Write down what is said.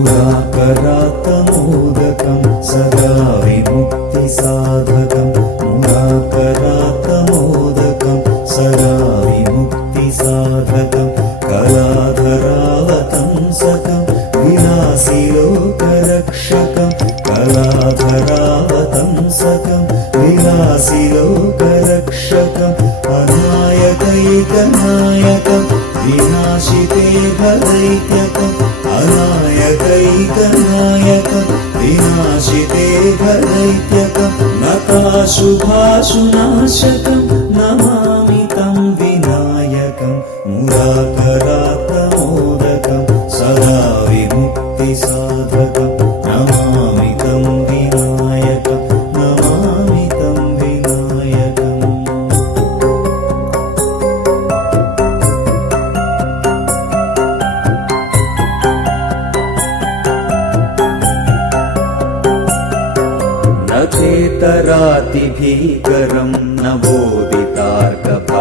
मुराकरात्तमोदकं सदा विमुक्तिसाधकं मुराकरात्तमोदकं सदा विमुक्तिसाधकं कलाधरावतंसकं विलासिलोकरक्षकं कलाधरावतंसकं विलासिलोकरक्षकम् अनायकैकनायकं विनाशिते भदैत्यकम् अनायकैकनायकं विनाशिते भदैत्यकं नताशुभाशुनाशकं नमामि तं विनायकं मुराकरात्तमोदकं सदा विमुक्तिसाधकं नमामि तं विनायकं नमामि तं विनायकम्। न चेतरातिभीकरं न बोधितार्कभा